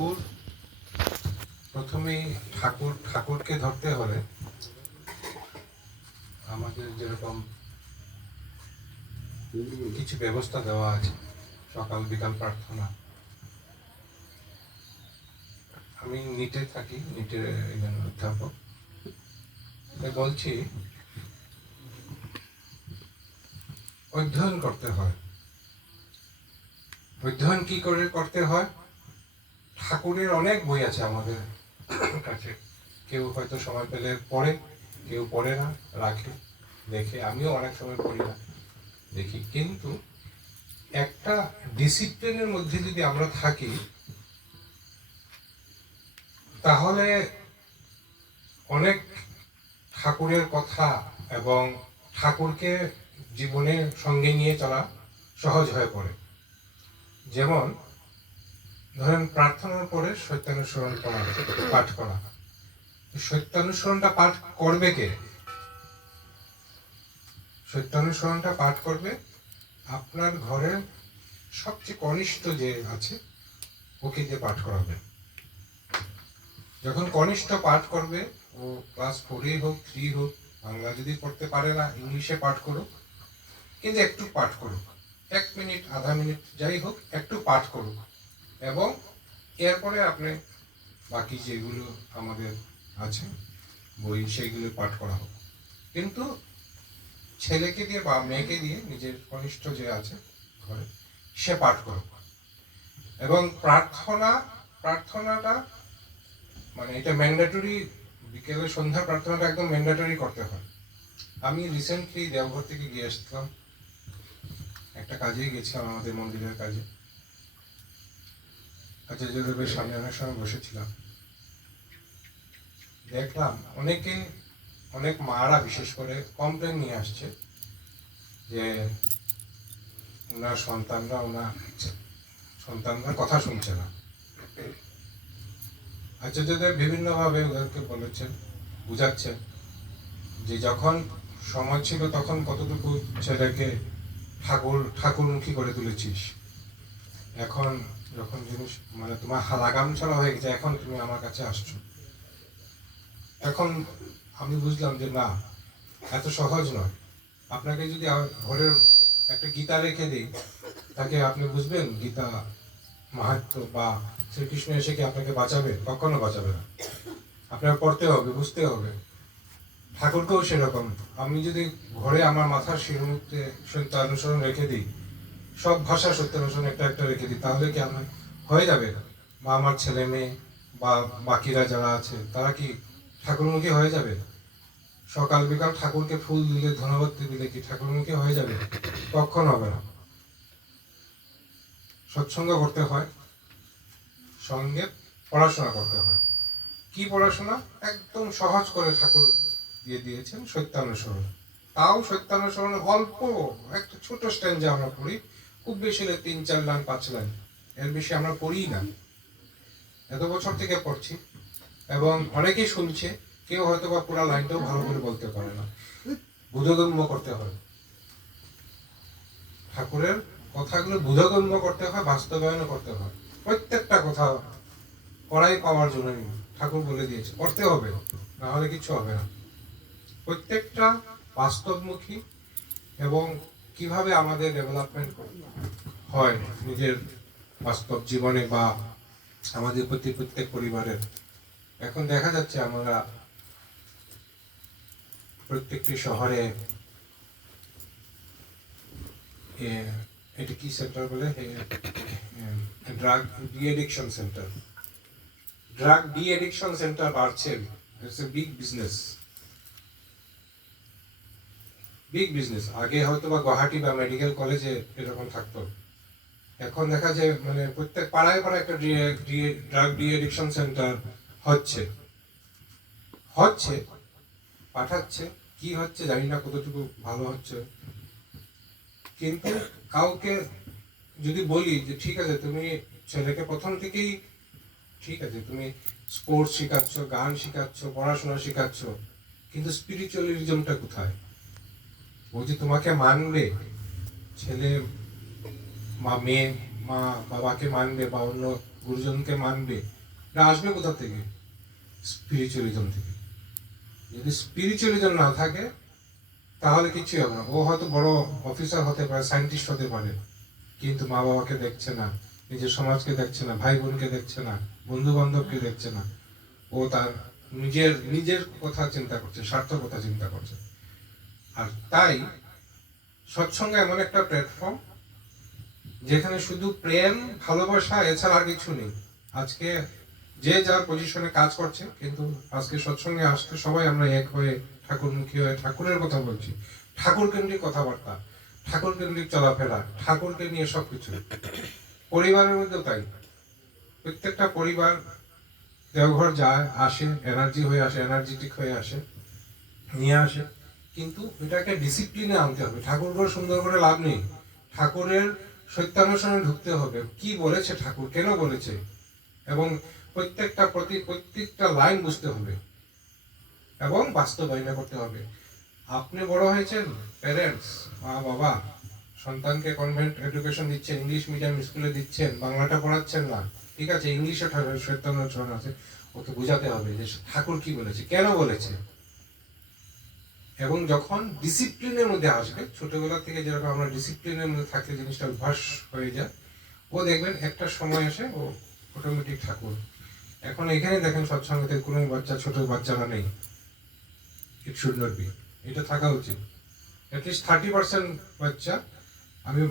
ঠাকুর প্রথমেই ঠাকুরকে ধরতে হলে আমাদের যেরকম কিছু ব্যবস্থা দেওয়া আছে, সকাল বিকাল প্রার্থনা। আমি নিটে থাকি, নিটের একজন অধ্যাপক। বলছি অধ্যয়ন করতে হয়। অধ্যয়ন কি করে করতে হয়? ঠাকুরের অনেক বই আছে আমাদের কাছে। কেউ হয়তো সময় পেলে পড়ে, কেউ পড়ে না, রাখে, দেখে। আমিও অনেক সময় পড়ি না, দেখি। কিন্তু একটা ডিসিপ্লিনের মধ্যে যদি আমরা থাকি, তাহলে অনেক ঠাকুরের কথা এবং ঠাকুরকে জীবনের সঙ্গে নিয়ে চলা সহজ হয়ে পড়ে। যেমন ধরেন প্রার্থনার পরে সত্যানুসরণ করা, পাঠ করা। সত্যানুসরণটা পাঠ করবে কে? সত্যানুসরণটা পাঠ করবে আপনার ঘরের সবচেয়ে কনিষ্ঠ যে আছে, ওকে দিয়ে পাঠ করাবে। যখন কনিষ্ঠ পাঠ করবে, ও ক্লাস 4 হোক, 3 হোক, বাংলা যদি পড়তে পারে না, ইংলিশে পাঠ করুক, কিন্তু একটু পাঠ করুক, 1 মিনিট, আধা মিনিট, যাই হোক, একটু পাঠ করুক। এবং এরপরে আপনি বাকি যেগুলো আমাদের আছে বই, সেইগুলো পাঠ করা হোক। কিন্তু ছেলেকে দিয়ে বা মেয়েকে দিয়ে, নিজের কনিষ্ঠ যে আছে ঘরে, সে পাঠ করুক। এবং প্রার্থনাটা মানে এটা ম্যান্ডেটরি, বিকেলে সন্ধ্যা প্রার্থনাটা একদম ম্যান্ডেটরি করতে হয়। আমি রিসেন্টলি দেওঘর থেকে গিয়ে আসলাম, একটা কাজেই গেছিলাম, আমাদের মন্দিরের কাজে। আচার্যদেবের সামনে অনেক সময় বসেছিলাম, দেখলাম অনেক মারা বিশেষ করে কমপ্লেন নিয়ে আসছে যে ওনার সন্তানরা কথা শুনছে না। আচার্যদেব বিভিন্নভাবে ওদেরকে বলেছেন, বুঝাচ্ছেন যে যখন সময় ছিল তখন কতটুকু ছেলেকে ঠাকুরমুখী করে তুলেছিস, এখন যখন জিনিস মানে তোমার লাগাম ছাড়া হয়ে গেছে, এখন তুমি আমার কাছে আসছো। এখন আমি বুঝলাম যে না, এত সহজ নয়। আপনাকে যদি ঘরের একটা গীতা রেখে দিই, তাকে আপনি বুঝবেন গীতা মাহাত্ম্য বা শ্রীকৃষ্ণ এসে কি আপনাকে বাঁচাবে? কখনো বাঁচাবে না। আপনাকে পড়তে হবে, বুঝতে হবে। ঠাকুরকেও সেরকম। আমি যদি ঘরে আমার মাথার শিরমুখে সত্যানুসরণ রেখে দিই, সব ভাষা সত্যানুসরণ একটা একটা রেখে দিই, তাহলে কি আমার হয়ে যাবে? বা আমার ছেলে মেয়ে বা বাকিরা যারা আছে, তারা কি ঠাকুরমুখী হয়ে যাবে? সকাল বিকাল ঠাকুরকে ফুল দিলে, ধন্যবাদ দিলে কি ঠাকুরমুখী হয়ে যাবে? কখন হবে না। সৎসঙ্গ করতে হয়, সঙ্গে পড়াশোনা করতে হয়। কি পড়াশোনা? একদম সহজ করে ঠাকুর দিয়ে দিয়েছেন, সত্যানুসরণ। তাও সত্যানুসরণ অল্প একটা ছোট স্ট্যান্ডে আমরা পড়ি, খুব বেশি হলে 3-4 লাইন, 5 লাইন, এর বেশি আমরা পড়ি না। এত বছর থেকে পড়ছি এবং অনেকেই শুনছে, কেউ হয়তো বা পুরা লাইনটাও ভালো করে বলতে পারে না। বোধগম্য করতে হয়, ঠাকুরের কথাগুলো বোধগম্য করতে হয়, বাস্তবায়ন করতে হয়। প্রত্যেকটা কথা করাই পাওয়ার জন্য ঠাকুর বলে দিয়েছে, করতে হবে, না হলে কিছু হবে না। প্রত্যেকটা বাস্তবমুখী এবং কিভাবে আমাদের ডেভেলপমেন্ট হয় নিজের বাস্তব জীবনে বা আমাদের প্রত্যেক পরিবারের। এখন দেখা যাচ্ছে আমরা প্রত্যেকটি শহরে, এটা কি সেন্টার বলে, ড্রাগ ডি এডিকশন সেন্টার বাড়ছে। It's a big business. আগে হয়তো বা গুয়াহাটি বা মেডিকেল কলেজে এরকম থাকতো, এখন দেখা যায় মানে প্রত্যেক পাড়ায় পাড়ায় একটা ড্রাগ ডি এডিকশন সেন্টার হচ্ছে, পাঠাচ্ছে। কি হচ্ছে জানি না, কতটুকু ভালো হচ্ছে। কিন্তু কাউকে যদি বলি যে ঠিক আছে, তুমি ছেলেকে প্রথম থেকেই, ঠিক আছে, তুমি স্পোর্টস শেখাচ্ছ, গান শেখাচ্ছ, পড়াশোনা শেখাচ্ছ, কিন্তু স্পিরিচুয়ালিজমটা কোথায়? বলছি তোমাকে মানবে, ছেলে মা মেয়ে মা বাবাকে মানবে বা অন্য গুরুজনকে মানবে, এটা আসবে কোথা থেকে? স্পিরিচুয়ালিজম থেকে। যদি স্পিরিচুয়ালিজম না থাকে তাহলে কিছুই হবে না। ও হয়তো বড় অফিসার হতে পারে, সায়েন্টিস্ট হতে পারে, কিন্তু মা বাবাকে দেখছে না, নিজের সমাজকে দেখছে না, ভাই বোনকে দেখছে না, বন্ধু বান্ধবকে দেখছে না। ও তার নিজের নিজের কথা চিন্তা করছে, স্বার্থ কথা চিন্তা করছে। আর তাই সৎসঙ্গ এমন একটা প্ল্যাটফর্ম যেখানে শুধু প্রেম, ভালোবাসা, এছাড়া আর কিছু নেই। আজকে যে যার পজিশনে কাজ করছে, কিন্তু আজকে সৎসঙ্গে আসতে সবাই আমরা এক হয়ে, ঠাকুরমুখী হয়ে ঠাকুরের কথা বলছি, ঠাকুর কেন্দ্রিক কথাবার্তা, ঠাকুর কেন্দ্রিক চলাফেরা, ঠাকুরকে নিয়ে সবকিছু। পরিবারের মধ্যেও তাই। প্রত্যেকটা পরিবার দেওঘর যায়, আসে, এনার্জি হয়ে আসে, এনার্জেটিক হয়ে আসে, নিয়ে আসে, কিন্তু এটাকে ডিসিপ্লিনে আনতে হবে। ঠাকুর করে সুন্দর করে লাভ নেই। ঠাকুরের সত্যানুসরণে ঢুকতে হবে। কি বলেছে ঠাকুর, কেন বলেছে, এবং প্রত্যেকটা লাইন বুঝতে হবে এবং বাস্তবায়ন করতে হবে। আপনি বড় হয়েছেন, প্যারেন্টস, মা বাবা সন্তানকে কনভেন্ট এডুকেশন দিচ্ছেন, ইংলিশ মিডিয়াম স্কুলে দিচ্ছেন, বাংলাটা পড়াচ্ছেন না, ঠিক আছে, ইংলিশে সত্যানুসরণ আছে, ওকে বোঝাতে হবে যে ঠাকুর কি বলেছে, কেন বলেছে। এবং যখন ডিসিপ্লিনের মধ্যে আসবে, ছোটবেলা থেকে যেরকম আমরা ডিসিপ্লিনের মধ্যে থাকলে জিনিসটা অভ্যাস হয়ে যায়, ও দেখবেন একটা সময় আসে ও অটোমেটিক ঠাকুর। এখন এখানে দেখেন সৎসঙ্গতে কোনো বাচ্চা, ছোট বাচ্চারা নেই। It should not be. এটা থাকা উচিত। অ্যাটলিস্ট 30% বাচ্চা, আমি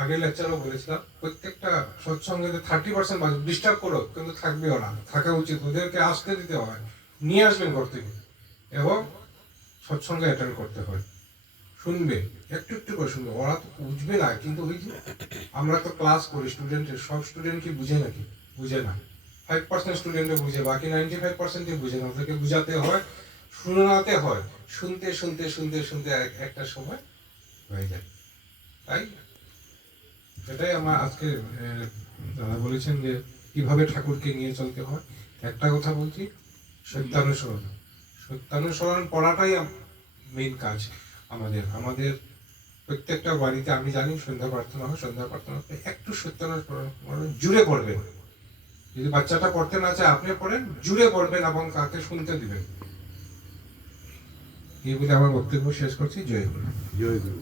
আগে লেকচারও বলেছিলাম, প্রত্যেকটা সৎসঙ্গতে 30% বাচ্চা ডিস্টার্ব করো, কিন্তু থাকবেও না, থাকা উচিত। ওদেরকে আসতে দিতে হয়, নিয়ে আসবেন ঘর থেকে, এবং সৎসঙ্গে অ্যাটেন্ড করতে হয়। শুনবে, একটু একটু করে শুনবে, ওরা তো বুঝবে না, কিন্তু ওই যে আমরা তো ক্লাস করি স্টুডেন্টের, সব স্টুডেন্ট কি বুঝে নাকি? বুঝে না। 5% স্টুডেন্টে বুঝে, বাকি 95% বুঝে না। ওদেরকে বুঝাতে হয়, শোনাতে হয়, শুনতে শুনতে শুনতে শুনতে একটা সময় হয়ে যায়। তাই সেটাই আমার আজকে দাদা বলেছেন যে কিভাবে ঠাকুরকে নিয়ে চলতে হয়। একটা কথা বলছি, সত্যানুসরণ। সত্যানুসরণ পড়াটাই মেইন কাজ আমাদের। আমাদের প্রত্যেকটা বাড়িতে আমি জানি সন্ধ্যা প্রার্থনা হয়, সন্ধ্যা প্রার্থনা একটু সত্যানুসরণ জুড়ে পড়বেন। যদি বাচ্চাটা পড়তে না চায়, আপনি পড়েন, জুড়ে পড়বেন এবং কাকে শুনতে দিবেন। এই বলে আমার বক্তব্য শেষ করছি। জয় গুরু। জয় গুরু।